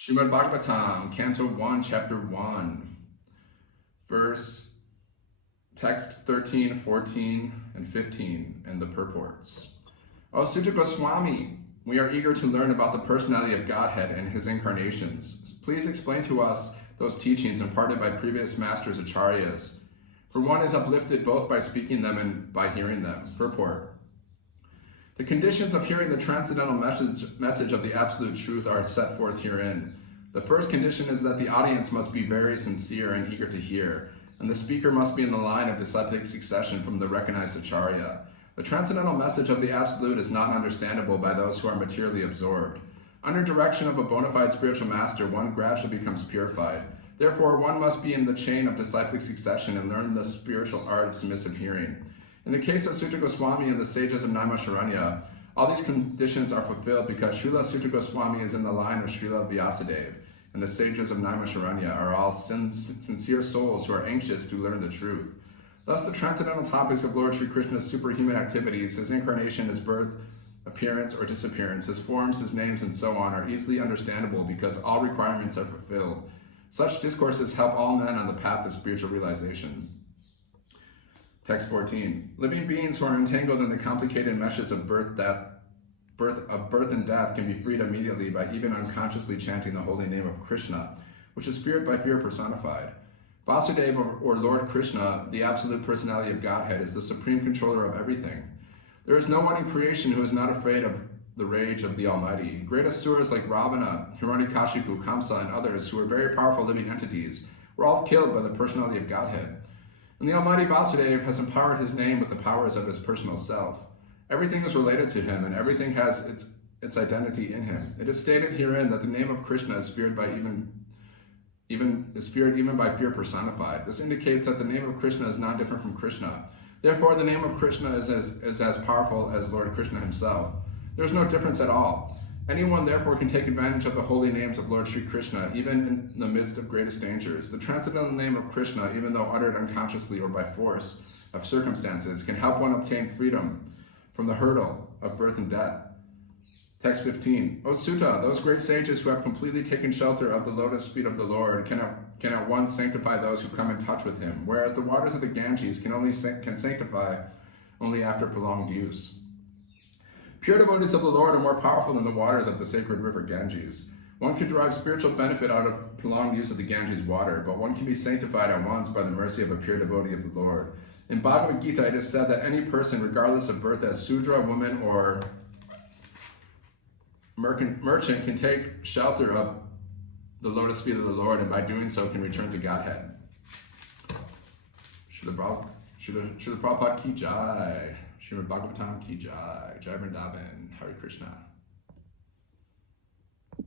Srimad Bhagavatam, Canto 1, Chapter 1, verse, text 13, 14, and 15, and the purports. O Sutta Goswami, we are eager to learn about the personality of Godhead and his incarnations. Please explain to us those teachings imparted by previous masters acharyas. For one is uplifted both by speaking them and by hearing them. Purport. The conditions of hearing the transcendental message of the absolute truth are set forth herein. The first condition is that the audience must be very sincere and eager to hear, and the speaker must be in the line of disciplic succession from the recognized acharya. The transcendental message of the absolute is not understandable by those who are materially absorbed. Under direction of a bona fide spiritual master, one gradually becomes purified. Therefore, one must be in the chain of disciplic succession and learn the spiritual art of submissive hearing. In the case of Sutta Goswami and the sages of Naimisharanya, all these conditions are fulfilled because Srila Sutta Goswami is in the line of Srila Vyasadeva, and the sages of Naimisharanya are all sincere souls who are anxious to learn the truth. Thus, the transcendental topics of Lord Sri Krishna's superhuman activities, his incarnation, his birth, appearance or disappearance, his forms, his names, and so on, are easily understandable because all requirements are fulfilled. Such discourses help all men on the path of spiritual realization. Text 14. Living beings who are entangled in the complicated meshes of birth and death can be freed immediately by even unconsciously chanting the holy name of Krishna, which is feared by fear personified. Vasudeva, or Lord Krishna, the absolute personality of Godhead, is the supreme controller of everything. There is no one in creation who is not afraid of the rage of the Almighty. Great asuras like Ravana, Hiranyakashipu, Kamsa, and others, who are very powerful living entities, were all killed by the personality of Godhead. And the Almighty Vasudeva has empowered his name with the powers of his personal self. Everything is related to him, and everything has its identity in him. It is stated herein that the name of Krishna is feared even by fear personified. This indicates that the name of Krishna is not different from Krishna. Therefore, the name of Krishna is as powerful as Lord Krishna himself. There is no difference at all. Anyone, therefore, can take advantage of the holy names of Lord Sri Krishna, even in the midst of greatest dangers. The transcendental name of Krishna, even though uttered unconsciously or by force of circumstances, can help one obtain freedom from the hurdle of birth and death. Text 15. O Sutta, those great sages who have completely taken shelter of the lotus feet of the Lord can at once sanctify those who come in touch with him, whereas the waters of the Ganges can sanctify only after prolonged use. Pure devotees of the Lord are more powerful than the waters of the sacred river Ganges. One can derive spiritual benefit out of prolonged use of the Ganges water, but one can be sanctified at once by the mercy of a pure devotee of the Lord. In Bhagavad Gita, it is said that any person, regardless of birth as Sudra, woman, or merchant, can take shelter of the lotus feet of the Lord, and by doing so can return to Godhead. Srila Prabhupada ki jai. Srimad Bhagavatam ki jai. Jai Vrindavan. Hare Krishna.